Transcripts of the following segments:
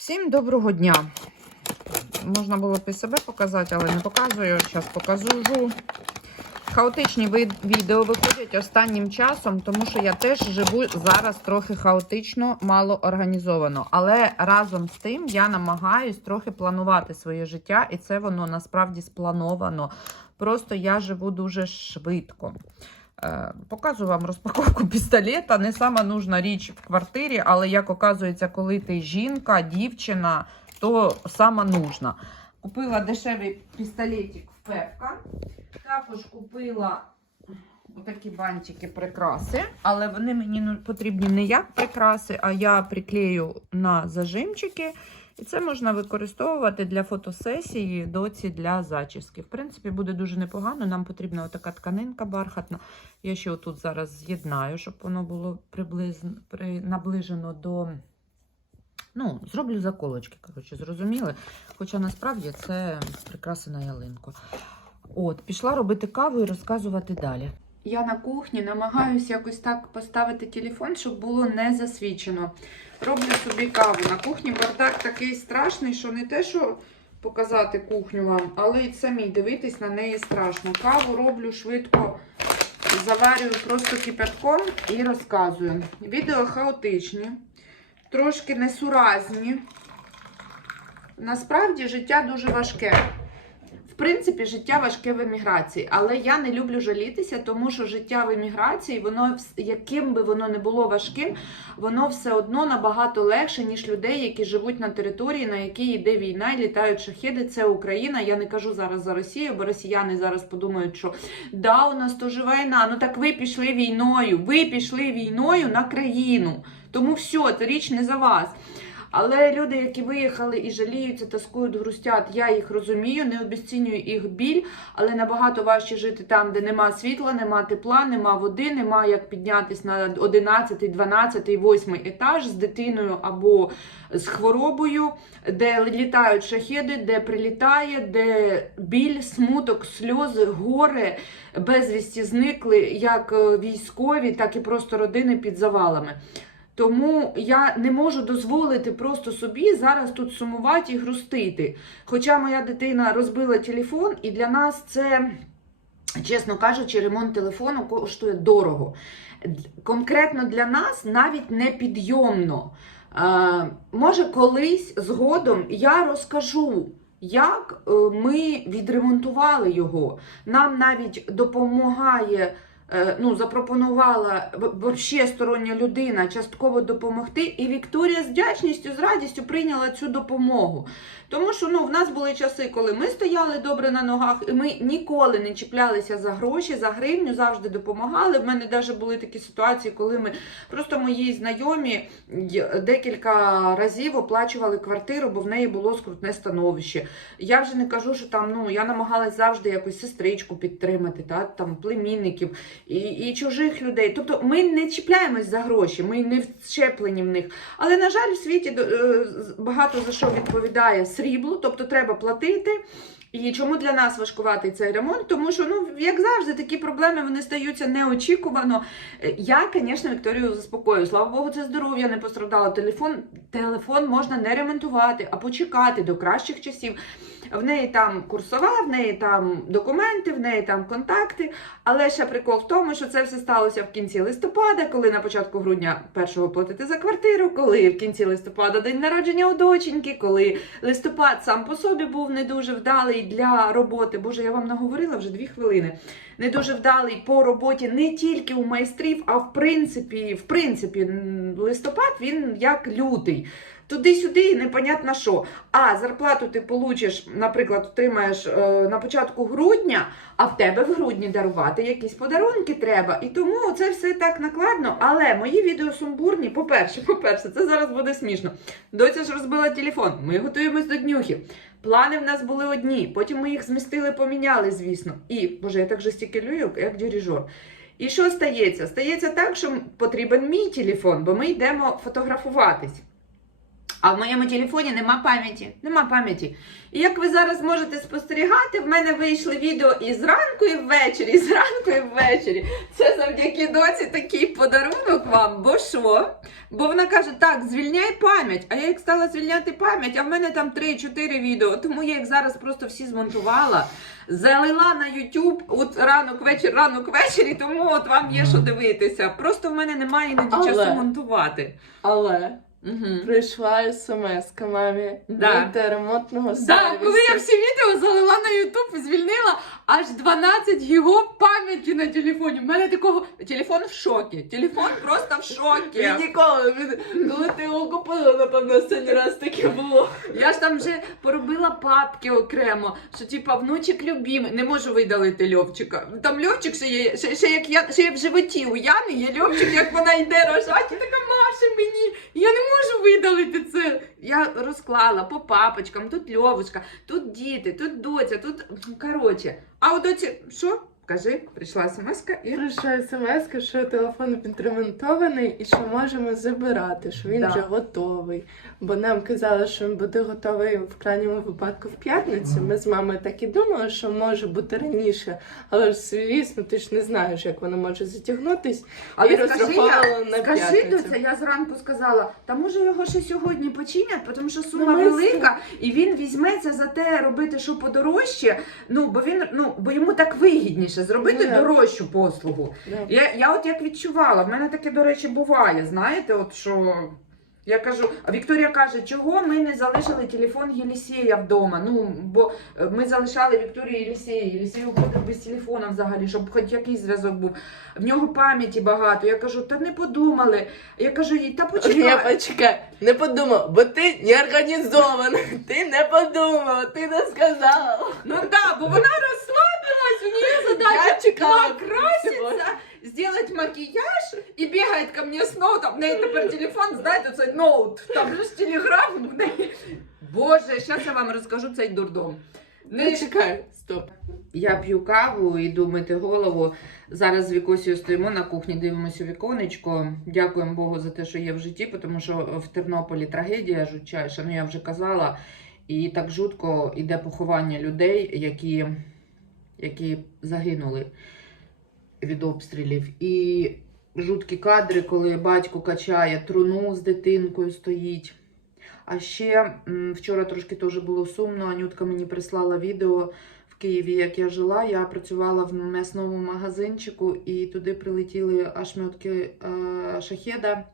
Всім доброго дня. Можна було б і себе показати, але не показую. Зараз покажу. Хаотичні відео виходять останнім часом, тому що я теж живу зараз трохи хаотично, мало організовано. Але разом з тим я намагаюсь трохи планувати своє життя, і це воно насправді сплановано. Просто я живу дуже швидко. Е, Показую вам розпаковку пістолета. Не сама нужна річ в квартирі, але як оказується, коли ти жінка, дівчина, то сама нужна. Купила дешевий пістолетик в Пепка. Також купила отакі бантики прикраси, але вони мені ну, потрібні не як прикраси, а я приклею на зажимчики. І це можна використовувати для фотосесії, доці для зачіски. В принципі, буде дуже непогано. Нам потрібна отака тканинка бархатна. Я ще отут зараз з'єднаю, щоб воно було приблизно при, наближено до. Ну, зроблю заколочки, коротше, зрозуміли. Хоча насправді це прикраси на ялинку. От, пішла робити каву і розказувати далі. Я на кухні намагаюся якось так поставити телефон, щоб було не засвічено. Роблю собі каву. На кухні бардак такий страшний, що не те, що показати кухню вам, але й самі дивитись на неї страшно. Каву роблю швидко, заварюю просто кипятком і розказую. Відео хаотичні, трошки несуразні. Насправді життя дуже важке. Принципі, життя важке в еміграції, але я не люблю жалітися, тому що життя в еміграції, воно яким би воно не було важким, воно все одно набагато легше, ніж людей, які живуть на території, на якій йде війна і літають шахеди. Це Україна. Я не кажу зараз за Росію, бо росіяни зараз подумають, що да, у нас теж війна. Ну так ви пішли війною. Ви пішли війною на країну. Тому все, це річ не за вас. Але люди, які виїхали і жаліються, тоскують, грустять, я їх розумію, не обіцінюю їх біль, але набагато важче жити там, де нема світла, нема тепла, нема води, нема як піднятися на 11, 12, 8 етаж з дитиною або з хворобою, де літають шахеди, де прилітає, де біль, смуток, сльози, горе, безвісті зникли як е, військові, так і просто родини під завалами. Тому я не можу дозволити просто собі зараз тут сумувати і грустити. Хоча моя дитина розбила телефон, і для нас це, чесно кажучи, ремонт телефону коштує дорого. Конкретно для нас навіть не підйомно. Може, колись згодом я розкажу. Як е, ми відремонтували його? Нам навіть допомагає ну, запропонувала взагалі стороння людина частково допомогти, і Вікторія з вдячністю, з радістю прийняла цю допомогу. Тому що ну, в нас були часи, коли ми стояли добре на ногах, і ми ніколи не чіплялися за гроші, за гривню, завжди допомагали. В мене навіть були такі ситуації, коли ми просто мої знайомі декілька разів оплачували квартиру, бо в неї було скрутне становище. Я вже не кажу, що там ну я намагалась завжди якось сестричку підтримати, та там племінників і, і чужих людей. Тобто ми не чіпляємось за гроші, ми не вчеплені в них. Але на жаль, в світі е, багато за що відповідає срібло, тобто треба платити. І чому для нас важкуватий цей ремонт? Тому що, ну, як завжди, такі проблеми вони стаються неочікувано. Я, звісно, Вікторію заспокоюю. Слава Богу, це здоров'я не постраждало. Телефон, телефон можна не ремонтувати, а почекати до кращих часів. В неї там курсова, в неї там документи, в неї там контакти. Але ще прикол в тому, що це все сталося в кінці листопада, коли на початку грудня першого платити за квартиру, коли в кінці листопада день народження у доченьки, коли листопад сам по собі був не дуже вдалий для роботи. Боже, я вам наговорила вже дві хвилини. Не дуже вдалий по роботі не тільки у майстрів, а в принципі, в принципі, листопад він як лютий. Туди-сюди і непонятно що. А зарплату ти получиш, наприклад, отримаєш е, на початку грудня, а в тебе в грудні дарувати якісь подарунки треба. І тому це все так накладно. Але мої відео сумбурні. По-перше, по-перше, це зараз буде смішно. Доця ж розбила телефон. Ми готуємось до днюхи. Плани в нас були одні, потім ми їх змістили, поміняли, звісно. І, боже, я так жестикулюю, як дирижер. І що стається? Стається так, що потрібен мій телефон, бо ми йдемо фотографуватись. А в моєму телефоні нема пам'яті. Нема пам'яті. І як ви зараз можете спостерігати, в мене вийшли відео і зранку, і ввечері, і зранку, і ввечері. Це завдяки доці такий подарунок вам. Бо що? Бо вона каже: так, звільняй пам'ять. А я як стала звільняти пам'ять, а в мене там 3-4 відео. Тому я їх зараз просто всі змонтувала, залила на YouTube от ранок, вечір, ранок, вечір, і тому от вам є що дивитися. Просто в мене немає іноді часу монтувати. Але Угу. прийшла смс мамі Да. від ремонтного Так, да, коли я всі відео залила на Ютуб і звільнила аж 12 гігов пам'яті на телефоні. У мене такого телефон в шокі. Телефон просто в шокі. Він ніколи, він, коли ти його купила, напевно, останній раз таке було. Я ж там вже поробила папки окремо, що типа внучик любимий. Не можу видалити Льовчика. Там Льовчик ще є, ще, ще як я ще є в животі у Яни, є Льовчик, як вона йде рожати, така Маша мені. Я не можу видалити це. Я розклала по папочкам, тут Льовочка, тут діти, тут доця, тут коротше. А у доці, що? Кажи, прийшла смс-ка і. Прийшла смс, що телефон відремонтований і що можемо забирати, що він Да. вже готовий. Бо нам казали, що він буде готовий в крайньому випадку в п'ятницю. Ми з мамою так і думали, що може бути раніше, але ж звісно, ти ж не знаєш, як воно може затягнутись. Але і скажи, розраховувала я, на скажи п'ятницю. Доця, я зранку сказала, та може його ще сьогодні починять, тому що сума Ну, велика, і він візьметься за те робити, що подорожче. Ну, бо він ну бо йому так вигідніше зробити Ну, дорожчу послугу. Да. Я, я от як відчувала, в мене таке, до речі, буває. Знаєте, от що. Я кажу, а Вікторія каже, чого ми не залишили телефон Єлісея вдома? Ну, бо е, ми залишали Вікторію Єлісея. Єлісею буде без телефона взагалі, щоб хоч якийсь зв'язок був. В нього пам'яті багато. Я кажу, та не подумали. Я кажу їй, та Я почекай. почекай, не подумав, бо ти не організована. Ти не подумала, ти не сказала. Ну так, бо вона розслабилась, Я чекала накраситься, сделать макияж і бігає ко мені з ноутом. В неї тепер телефон, знаєте, цей ноут. Там же телеграф. Боже, зараз я вам розкажу цей дурдом. Не чекай, стоп. Я п'ю каву, іду мити голову. Зараз з Вікосією стоїмо на кухні, дивимося віконечко. Дякуємо Богу за те, що є в житті, тому що в Тернополі трагедія жутчайша, ну я вже казала. І так жутко йде поховання людей, які, які загинули від обстрілів. І жуткі кадри, коли батько качає труну з дитинкою стоїть. А ще вчора трошки теж було сумно. Анютка мені прислала відео в Києві, як я жила. Я працювала в м'ясному магазинчику, і туди прилетіли ошметки е, шахеда,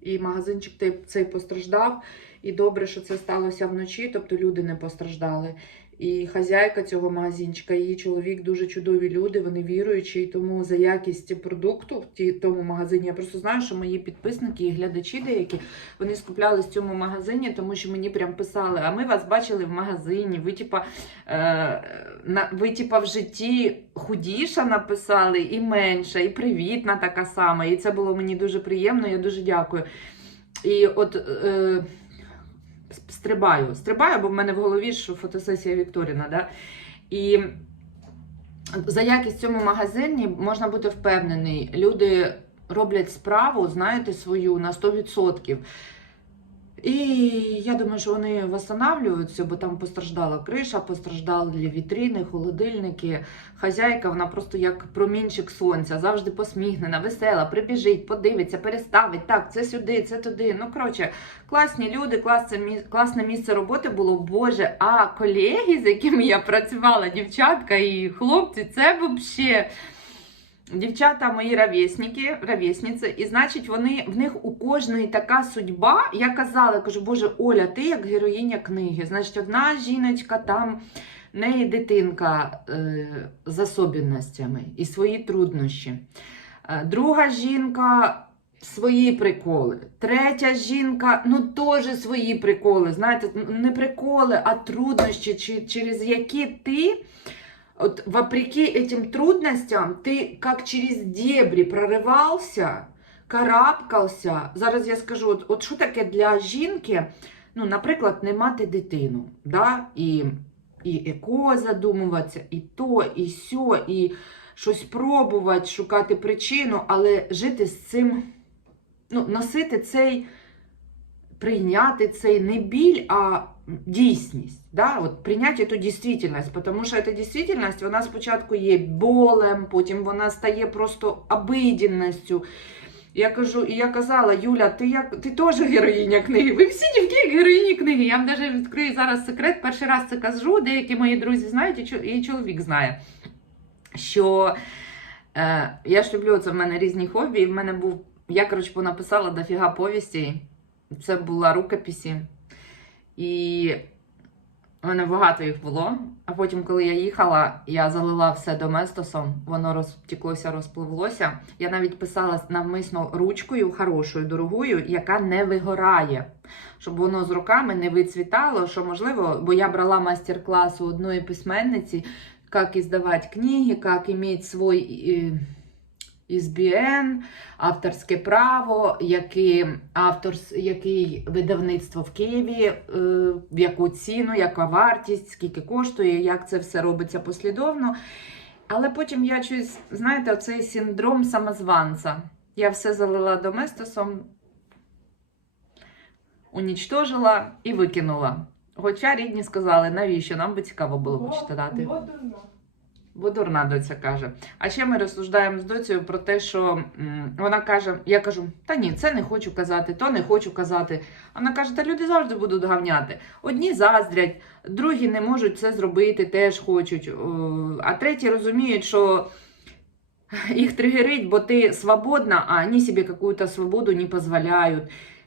і магазинчик цей постраждав. І добре, що це сталося вночі, тобто люди не постраждали. І хазяйка цього магазинчика, її чоловік дуже чудові люди, вони віруючі, і тому за якість продукту в тому магазині. Я просто знаю, що мої підписники і глядачі деякі вони скуплялись в цьому магазині, тому що мені прям писали: а ми вас бачили в магазині. Ви типа, е, ви, типа, в житті худіша написали, і менша, і привітна така сама. І це було мені дуже приємно. Я дуже дякую. І от. Е, Стрибаю, стрибаю, бо в мене в голові ж фотосесія Вікторіна. Да? І за якість в цьому магазині можна бути впевнений. Люди роблять справу, знаєте, свою на 100%. І я думаю, що вони восстанавливаються, бо там постраждала криша, постраждали вітрини, холодильники. Хазяйка, вона просто як промінчик сонця, завжди посміхнена, весела, прибіжить, подивиться, переставить. Так, це сюди, це туди. Ну, коротше, класні люди, класне, класне місце роботи було. Боже, а колеги, з якими я працювала, дівчатка і хлопці, це взагалі. Дівчата мої ровесники, ровесниці, і значить, вони в них у кожної така судьба. Я казала, кажу, Боже, Оля, ти як героїня книги. Значить, одна жіночка там, неї дитинка е, з особливостями і свої труднощі. Е, друга жінка. Свої приколи. Третя жінка, ну теж свої приколи. Знаєте, не приколи, а труднощі, через які ти вот вопреки этим трудностям, ты как через дебри прорывался, карабкався. Зараз я скажу, от, от що таке для жінки, ну, наприклад, не мати дитину, да? і, і еко задумуватися, і то, і сьо, і щось пробувати, шукати причину, але жити з цим, ну, носити цей прийняти цей не біль, а дійсність. Да? От прийняти цю дійсність, тому що ця дійсність, вона спочатку є болем, потім вона стає просто обиденністю. Я кажу, і я казала, Юля, ти як ти теж героїня книги. Ви всі дівки героїні книги. Я вам навіть відкрию зараз секрет. Перший раз це кажу. Деякі мої друзі знають, і чоловік знає. Що е, я ж люблю це в мене різні хобі. І в мене був. Я, коротше, понаписала дофіга повісті. Це була рукописі. І в мене багато їх було. А потім, коли я їхала, я залила все доместосом, воно розтеклося, розпливлося. Я навіть писала навмисно ручкою хорошою, дорогою, яка не вигорає, щоб воно з руками не вицвітало. Що можливо, бо я брала майстер-клас у одної письменниці, як іздавати книги, як мати свій е, ІСБН, авторське право, який, автор, який видавництво в Києві, е, в яку ціну, яка вартість, скільки коштує, як це все робиться послідовно. Але потім я щось, знаєте, оцей синдром самозванця. Я все залила доместосом, унічтожила і викинула. Хоча рідні сказали, навіщо нам би цікаво було почитати. Бо дурна доця каже. А ще ми розсуждаємо з доцею про те, що вона каже: я кажу, та ні, це не хочу казати, то не хочу казати. Вона каже, та люди завжди будуть гавняти. Одні заздрять, другі не можуть це зробити, теж хочуть. А треті розуміють, що їх тригерить, бо ти свободна, а вони собі якусь свободу не дозволяють.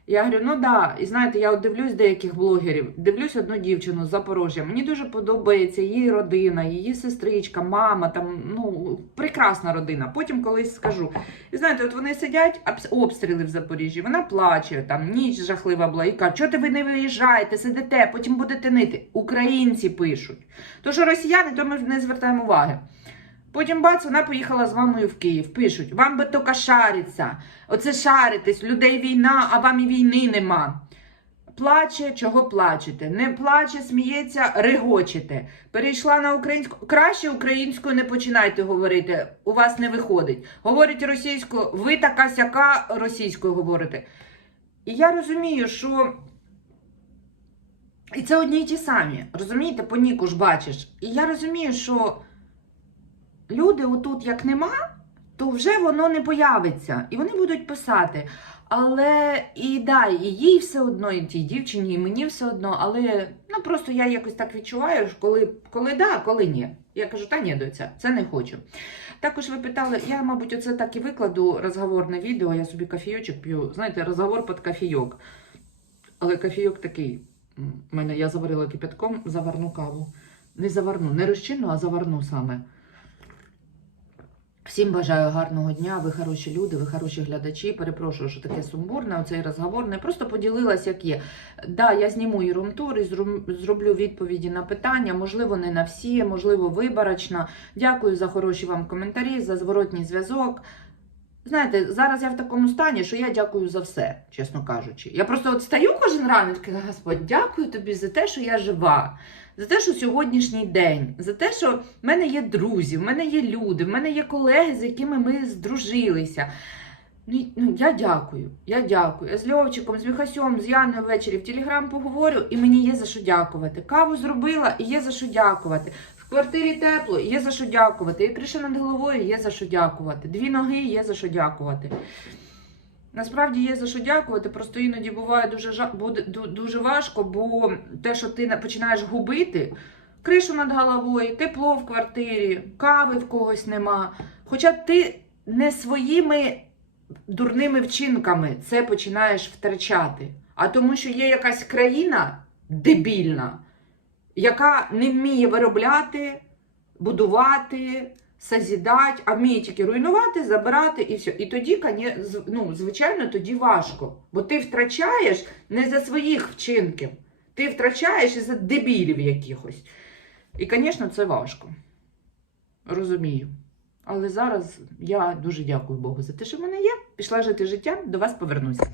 Я говорю, ну да, і знаєте, я дивлюсь деяких блогерів, дивлюсь одну дівчину з Запорожжя. Мені дуже подобається її родина, її сестричка, мама, там ну прекрасна родина. Потім колись скажу. І знаєте, от вони сидять, обстріли в Запоріжжі, вона плаче, там ніч жахлива була, і каже, чого ти ви не виїжджаєте, сидите, потім будете нити. Українці пишуть. То що росіяни, то ми не звертаємо уваги. Потім бац, вона поїхала з мамою в Київ. Пишуть, вам би тільки шариться. Оце шаритесь, людей війна, а вам і війни нема. Плаче, чого плачете? Не плаче, сміється, регочете. Перейшла на українську. Краще українською не починайте говорити. У вас не виходить. Говорить російською, ви така сяка російською говорите. І я розумію, що. І це одні й ті самі. Розумієте, по ніку ж бачиш. І я розумію, що люди отут як нема, то вже воно не появиться. І вони будуть писати. Але і да, і їй все одно, і тій дівчині, і мені все одно. Але ну просто я якось так відчуваю, коли, коли да, коли ні. Я кажу, та ні, доця, це не хочу. Також ви питали, я, мабуть, оце так і викладу розговорне відео, я собі кофійочок п'ю. Знаєте, розговор під кофійок. Але кофійок такий. в мене я заварила кипятком заварну каву. Не заварну, не розчинну, а заварну саме. Всім бажаю гарного дня, ви хороші люди, ви хороші глядачі. Перепрошую, що таке сумбурне, оцей розговорне. Просто поділилась, як є. Да, я зніму і румтур, і зроблю відповіді на питання. Можливо, не на всі, можливо, виборочно. Дякую за хороші вам коментарі, за зворотній зв'язок. Знаєте, зараз я в такому стані, що я дякую за все, чесно кажучи. Я просто от стаю кожен ранок і кажу, Господь, дякую тобі за те, що я жива, за те, що сьогоднішній день, за те, що в мене є друзі, в мене є люди, в мене є колеги, з якими ми здружилися. Ну, ну, я дякую, я дякую. Я з Льовчиком, з Міхасьом, з Яною ввечері в Телеграм поговорю, і мені є за що дякувати. Каву зробила і є за що дякувати. В квартирі тепло, є за що дякувати. І криша над головою є за що дякувати. Дві ноги є за що дякувати. Насправді є за що дякувати, просто іноді буває дуже дуже важко, бо те, що ти починаєш губити, кришу над головою, тепло в квартирі, кави в когось нема. Хоча ти не своїми дурними вчинками це починаєш втрачати. А тому, що є якась країна дебільна, яка не вміє виробляти, будувати, созідати, а вміє тільки руйнувати, забирати і все. І тоді, ну, звичайно, тоді важко. Бо ти втрачаєш не за своїх вчинків, ти втрачаєш із-за дебілів якихось. І, звісно, це важко. Розумію. Але зараз я дуже дякую Богу за те, що в мене є. Пішла жити життя, до вас повернуся.